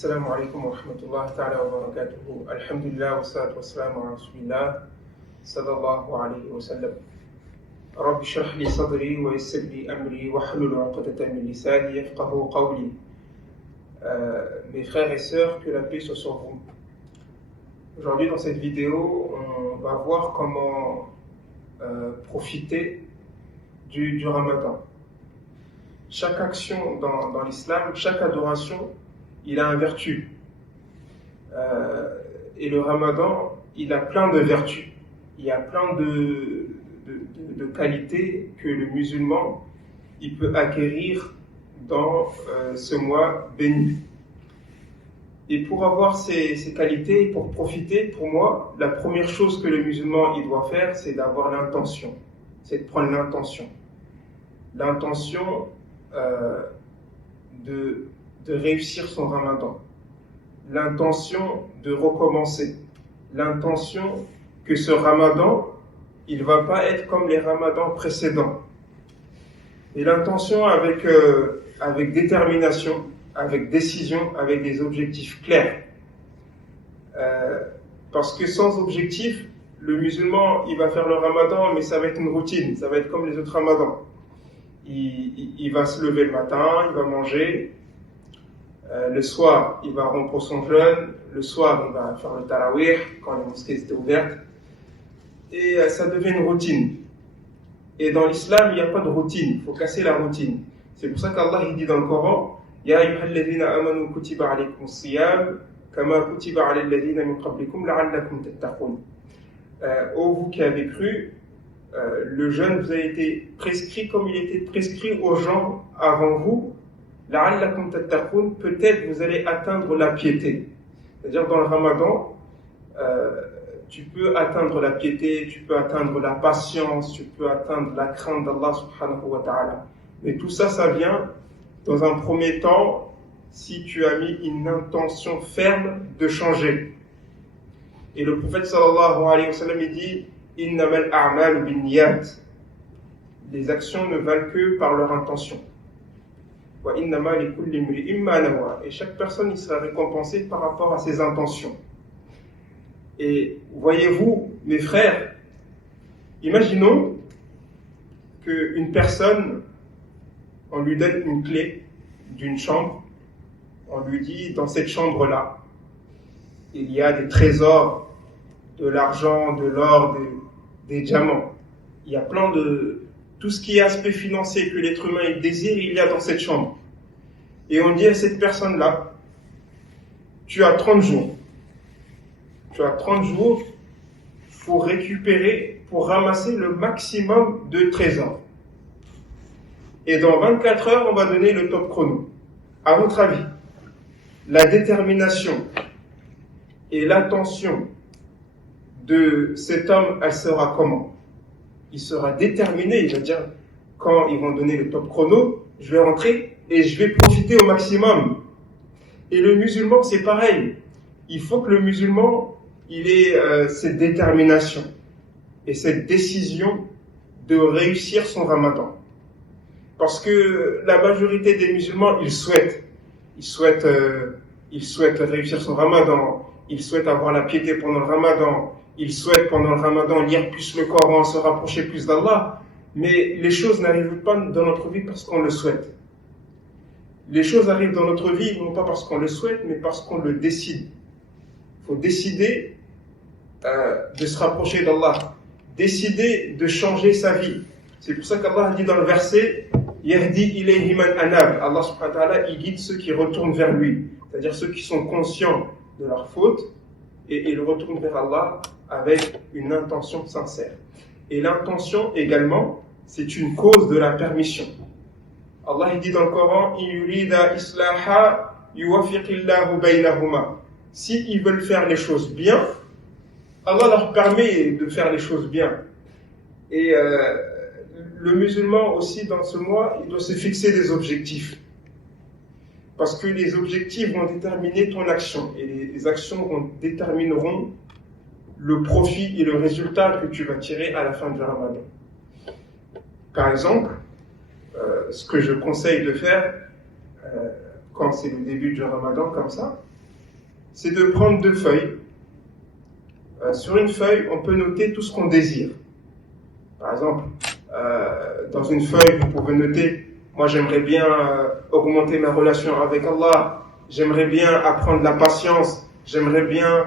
السلام عليكم ورحمة الله تعالى وبركاته. الحمد لله والصلاة والسلام على رسول الله صلى الله عليه وسلم. رب اشرح لي صدري ويسر لي أمري واحلل عقدة من لساني يفقهوا قولي. Mes frères et sœurs, que la paix soit sur vous. Aujourd'hui, dans cette vidéo, on va voir comment profiter du Ramadan. Chaque action dans l'islam, chaque adoration, il a une vertu. Et le Ramadan, il a plein de vertus. Il y a plein de qualités que le musulman il peut acquérir dans ce mois béni. Et pour avoir ces qualités, pour profiter, pour moi, la première chose que le musulman il doit faire, c'est d'avoir l'intention. C'est de prendre l'intention. L'intention de réussir son Ramadan. L'intention de recommencer. L'intention que ce Ramadan, il ne va pas être comme les Ramadans précédents. Et l'intention avec détermination, avec décision, avec des objectifs clairs. Parce que sans objectif, le musulman, il va faire le Ramadan, mais ça va être une routine, ça va être comme les autres Ramadans. Il va se lever le matin, il va manger, le soir, il va rompre son jeûne, le soir, il va faire le tarawih quand les mosquées étaient ouvertes, et ça devient une routine. Et dans l'islam, il n'y a pas de routine, il faut casser la routine. C'est pour ça qu'Allah il dit dans le Coran, Ya ayyuhalladhina amanu kutiba alaykum as-siyam kama kutiba ala alladhina min qablikum la'allakum tattaqun. Ô vous qui avez cru, le jeûne vous a été prescrit comme il était prescrit aux gens avant vous. La'allakum tattaqun, peut-être vous allez atteindre la piété. C'est-à-dire dans le Ramadan, tu peux atteindre la piété, tu peux atteindre la patience, tu peux atteindre la crainte d'Allah subhanahu wa ta'ala. Mais tout ça, ça vient dans un premier temps si tu as mis une intention ferme de changer. Et le prophète sallallahu alayhi wa sallam il dit innamal a'malu binniyat. Les actions ne valent que par leur intention. Wa innama likulli imri'in ma nawa. Et chaque personne il sera récompensée par rapport à ses intentions. Et voyez-vous, mes frères, imaginons qu'une personne, on lui donne une clé d'une chambre, on lui dit dans cette chambre-là, il y a des trésors, de l'argent, de l'or, des diamants. Il y a plein de... Tout ce qui est aspect financier que l'être humain il désire, il y a dans cette chambre. Et on dit à cette personne-là, tu as 30 jours. Tu as 30 jours pour récupérer, pour ramasser le maximum de trésors. Et dans 24 heures, on va donner le top chrono. À votre avis, la détermination et l'attention de cet homme, elle sera comment? Il sera déterminé, il va dire, quand ils vont donner le top chrono, je vais rentrer et je vais profiter au maximum. Et le musulman, c'est pareil. Il faut que le musulman, il ait cette détermination et cette décision de réussir son Ramadan. Parce que la majorité des musulmans, ils souhaitent réussir son Ramadan, ils souhaitent avoir la piété pendant le Ramadan, ils souhaitent pendant le Ramadan lire plus le Coran, se rapprocher plus d'Allah, mais les choses n'arrivent pas dans notre vie parce qu'on le souhaite. Les choses arrivent dans notre vie non pas parce qu'on le souhaite, mais parce qu'on le décide. Il faut décider de se rapprocher d'Allah, décider de changer sa vie. C'est pour ça qu'Allah dit dans le verset Yahdi ilayhi man anab. Allah subhanahu wa ta'ala, il guide ceux qui retournent vers lui, c'est-à-dire ceux qui sont conscients de leurs fautes et ils retournent vers Allah avec une intention sincère. Et l'intention également, c'est une cause de la permission. Allah il dit dans le Coran in yurida islaha yuwaffiqillahu baynahuma. Si ils veulent faire les choses bien, Allah leur permet de faire les choses bien. Et le musulman aussi dans ce mois, il doit se fixer des objectifs. Parce que les objectifs vont déterminer ton action. Et les actions détermineront le profit et le résultat que tu vas tirer à la fin du Ramadan. Par exemple, ce que je conseille de faire quand c'est le début du Ramadan comme ça, c'est de prendre 2 feuilles. Sur une feuille, on peut noter tout ce qu'on désire. Par exemple, dans une feuille, vous pouvez noter, moi j'aimerais bien augmenter ma relation avec Allah, j'aimerais bien apprendre la patience, j'aimerais bien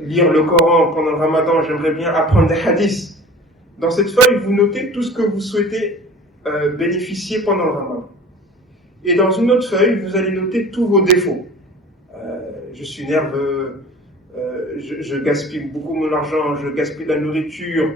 lire le Coran pendant le Ramadan, j'aimerais bien apprendre des hadiths. Dans cette feuille, vous notez tout ce que vous souhaitez bénéficier pendant le Ramadan. Et dans une autre feuille, vous allez noter tous vos défauts. Je suis nerveux, je gaspille beaucoup mon argent, je gaspille la nourriture,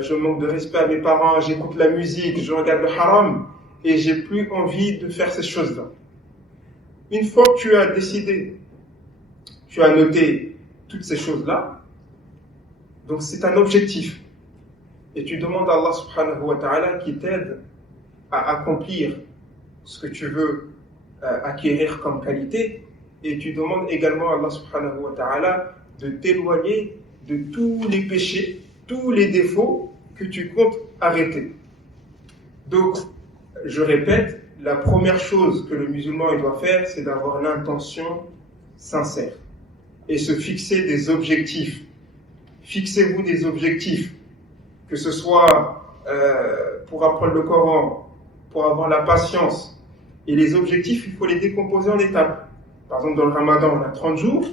je manque de respect à mes parents, j'écoute la musique, je regarde le haram, et j'ai plus envie de faire ces choses-là. Une fois que tu as décidé, tu as noté toutes ces choses-là, donc c'est un objectif. Et tu demandes à Allah subhanahu wa ta'ala qui t'aide à accomplir ce que tu veux acquérir comme qualité, et tu demandes également à Allah subhanahu wa ta'ala de t'éloigner de tous les péchés, tous les défauts que tu comptes arrêter. Donc, je répète, la première chose que le musulman il doit faire, c'est d'avoir l'intention sincère et se fixer des objectifs. Fixez-vous des objectifs, que ce soit pour apprendre le Coran, pour avoir la patience. Et les objectifs, il faut les décomposer en étapes. Par exemple, dans le Ramadan, on a 30 jours.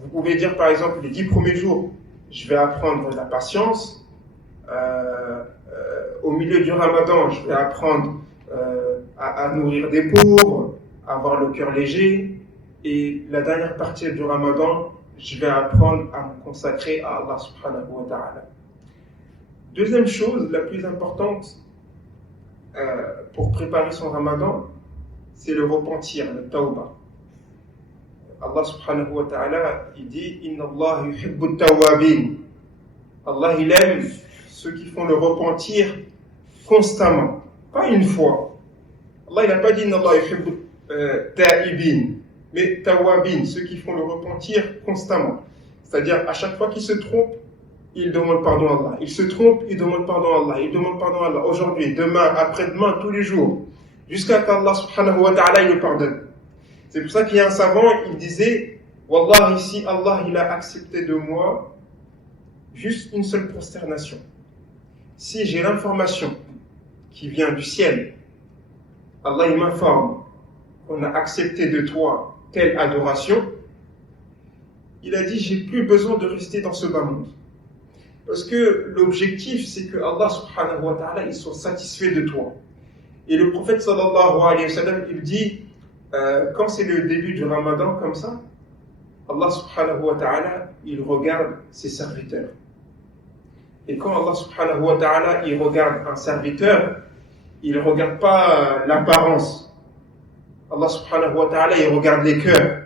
Vous pouvez dire, par exemple, les 10 premiers jours, je vais apprendre la patience. Au milieu du Ramadan, je vais apprendre à nourrir des pauvres, à avoir le cœur léger. Et la dernière partie du Ramadan, je vais apprendre à me consacrer à Allah subhanahu wa ta'ala. Deuxième chose, la plus importante pour préparer son Ramadan, c'est le repentir, le tawbah. Allah subhanahu wa ta'ala, il dit « Inna Allah yuhibbu tawabin » Allah, il aime ceux qui font le repentir constamment, pas une fois. Allah, il n'a pas dit « Inna Allah yuhibbu ta'ibin » mais tawabin, ceux qui font le repentir constamment. C'est-à-dire, à chaque fois qu'ils se trompent, ils demandent pardon à Allah. Ils se trompent, ils demandent pardon à Allah. Ils demandent pardon à Allah. Aujourd'hui, demain, après-demain, tous les jours. Jusqu'à qu'Allah subhanahu wa ta'ala, il le pardonne. C'est pour ça qu'il y a un savant, il disait, Wallah, ici, Allah, il a accepté de moi juste une seule prosternation. Si j'ai l'information qui vient du ciel, Allah, il m'informe qu'on a accepté de toi telle adoration, il a dit, j'ai plus besoin de rester dans ce bas monde. Parce que l'objectif, c'est que Allah subhanahu wa ta'ala, il soit satisfait de toi. Et le prophète sallallahu alayhi wa sallam, il dit, quand c'est le début du Ramadan comme ça, Allah subhanahu wa ta'ala, il regarde ses serviteurs. Et quand Allah subhanahu wa ta'ala, il regarde un serviteur, il ne regarde pas l'apparence. Allah subhanahu wa ta'ala, il regarde les cœurs.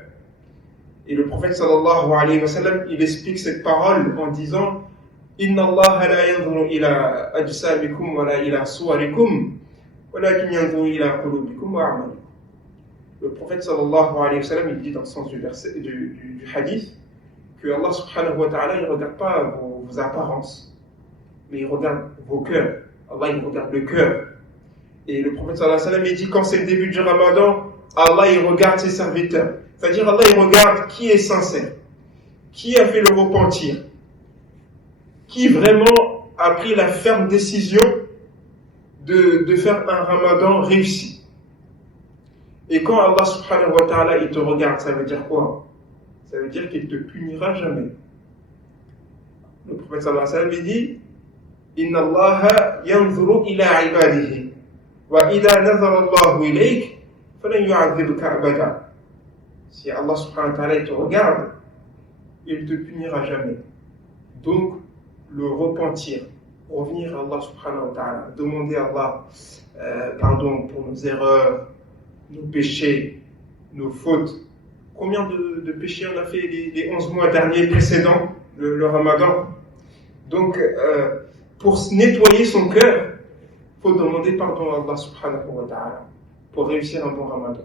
Et le prophète sallallahu alayhi wa sallam, il explique cette parole en disant Inna Allah la yanzuru ila ajsamikum wa la ila suwarikum walakin yanzuru ila qulubikum wa a'malikum. Le prophète sallallahu alayhi wa sallam, il dit dans le sens du verset du hadith que Allah subhanahu wa ta'ala, il ne regarde pas vos apparences, mais il regarde vos cœurs. Allah, il regarde le cœur. Et le prophète sallallahu alayhi wa sallam, il dit quand c'est le début du Ramadan, Allah, il regarde ses serviteurs. C'est-à-dire, Allah, il regarde qui est sincère, qui a fait le repentir, qui vraiment a pris la ferme décision de faire un Ramadan réussi. Et quand Allah subhanahu wa ta'ala, il te regarde, ça veut dire quoi? Ça veut dire qu'il ne te punira jamais. Le prophète sallallahu alayhi wa sallam, il dit Inna Allah yanzuru ila ibadihi wa idha nazara Allahu ilayk falan yu'adhibuka abada. Si Allah subhanahu wa ta'ala il te regarde, il ne te punira jamais. Donc, le repentir, revenir à Allah subhanahu wa ta'ala, demander à Allah pardon pour nos erreurs, nos péchés, nos fautes. Combien de péchés on a fait les 11 mois derniers précédents, le Ramadan? Donc, pour nettoyer son cœur, il faut demander pardon à Allah subhanahu wa ta'ala pour réussir un bon Ramadan.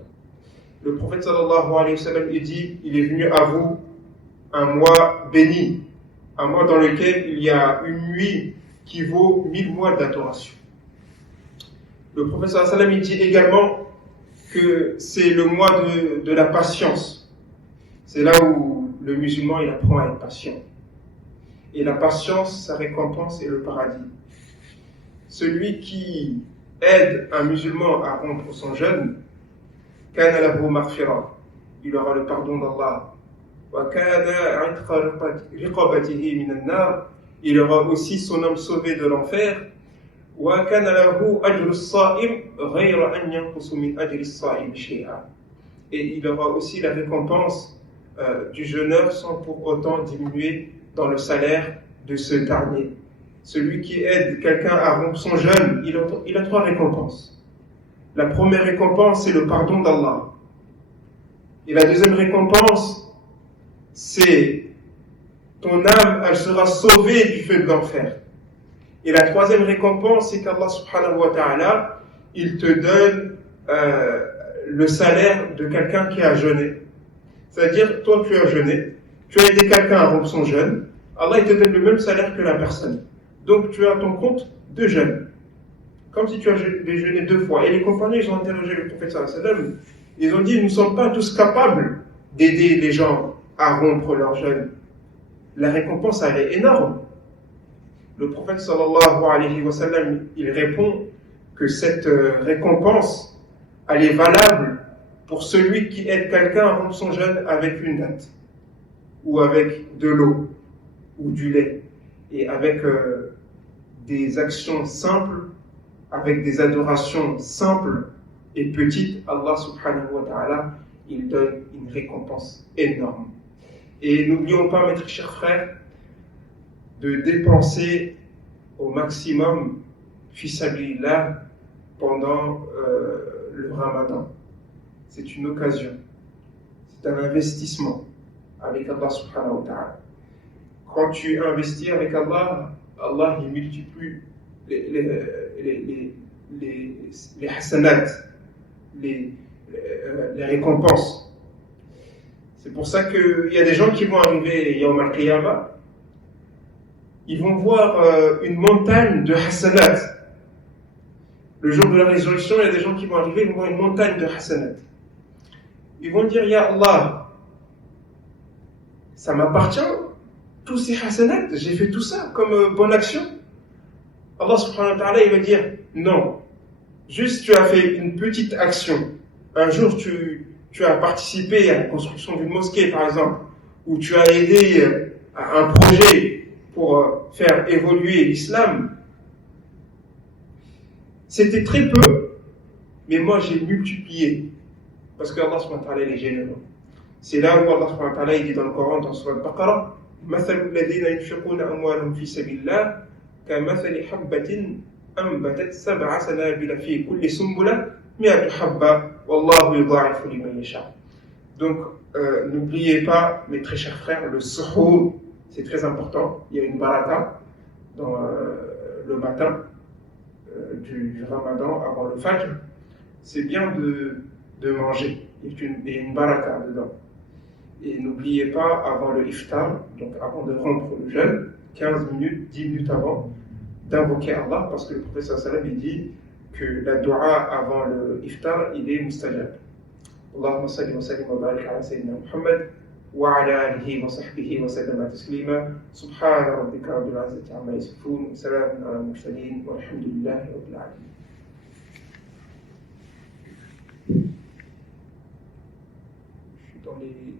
Le prophète sallallahu alayhi wa sallam, il dit, il est venu à vous un mois béni, un mois dans lequel il y a une nuit qui vaut 1000 mois d'adoration. Le prophète sallallahu alayhi wa sallam, il dit également, que c'est le mois de la patience. C'est là où le musulman il apprend à être patient. Et la patience, sa récompense est le paradis. Celui qui aide un musulman à rompre son jeûne, kana lahu maghfira, il aura le pardon d'Allah. Wa kana 'itqa riqabatihi minan nar, il aura aussi son âme sauvée de l'enfer. Wa kana lahu ajru as-sa'im ghayra an yanqusu min ajri as-sa'im shay'an. Et il aura aussi la récompense du jeûneur sans pour autant diminuer dans le salaire de ce dernier. Celui qui aide quelqu'un à rompre son jeûne, il a trois récompenses. La première récompense, c'est le pardon d'Allah. Et la deuxième récompense, c'est ton âme, elle sera sauvée du feu de l'enfer. Et la troisième récompense, c'est qu'Allah subhanahu wa ta'ala, il te donne le salaire de quelqu'un qui a jeûné. C'est-à-dire, toi tu as jeûné, tu as aidé quelqu'un à rompre son jeûne, Allah il te donne le même salaire que la personne. Donc tu as ton compte de jeûne. Comme si tu as jeûné deux fois. Et les compagnons, ils ont interrogé le prophète sallallahu alayhi wa sallam. Ils ont dit, nous ne sommes pas tous capables d'aider les gens à rompre leur jeûne. La récompense, elle est énorme. Le prophète sallallahu alayhi wa sallam, il répond que cette récompense, elle est valable pour celui qui aide quelqu'un à rompre son jeûne avec une date, ou avec de l'eau, ou du lait, et avec des actions simples, avec des adorations simples et petites, Allah subhanahu wa ta'ala, il donne une récompense énorme. Et n'oublions pas, mes très chers frères, de dépenser au maximum fi sabilillah pendant le Ramadan. C'est une occasion, c'est un investissement avec Allah subhanahu wa ta'ala. Quand tu investis avec Allah, Allah il multiplie les hasanat, les récompenses. C'est pour ça qu'il y a des gens qui vont arriver Yawm al-Qiyamah, ils vont voir une montagne de hasanat. Le jour de la résurrection, il y a des gens qui vont arriver, ils vont voir une montagne de hasanat. Ils vont dire, Ya Allah, ça m'appartient, tous ces hasanat, j'ai fait tout ça comme bonne action. Allah subhanahu wa ta'ala, il va dire, non, juste tu as fait une petite action. Un jour, tu as participé à la construction d'une mosquée, par exemple, ou tu as aidé à un projet pour faire évoluer l'islam. C'était très peu, mais moi j'ai multiplié. Parce que Allah subhanahu wa ta'ala est généreux. C'est là où Allah subhanahu wa ta'ala il dit dans le Coran, dans Surah Al-Baqarah, مثل الذين ينفقون أموالهم في سبيل الله كمثل حبة أنبتت 7 سنابل في كل سنبلة 100 حبة والله يضاعف لمن يشاء. Donc, n'oubliez pas, mes très chers frères, le suhour, c'est très important. Il y a une baraka dans le matin du Ramadan avant le Fajr. C'est bien de manger. Il y a une baraka dedans. Et n'oubliez pas, avant le iftar, donc avant de rompre le jeûne, 15 minutes, 10 minutes avant, d'invoquer Allah, parce que le prophète sallallahu alayhi wa sallam dit que la dua avant le iftar, il est mustajab. Allahumma salli wa sallim wa barik ala sayyidina Muhammad wa ala alihi wa sahbihi wa sallama taslima. Subhana rabbika rabbil izzati amma yasifun, wa salamun ala al-mursalin, walhamdulillahi rabbil alamin. Je suis dans les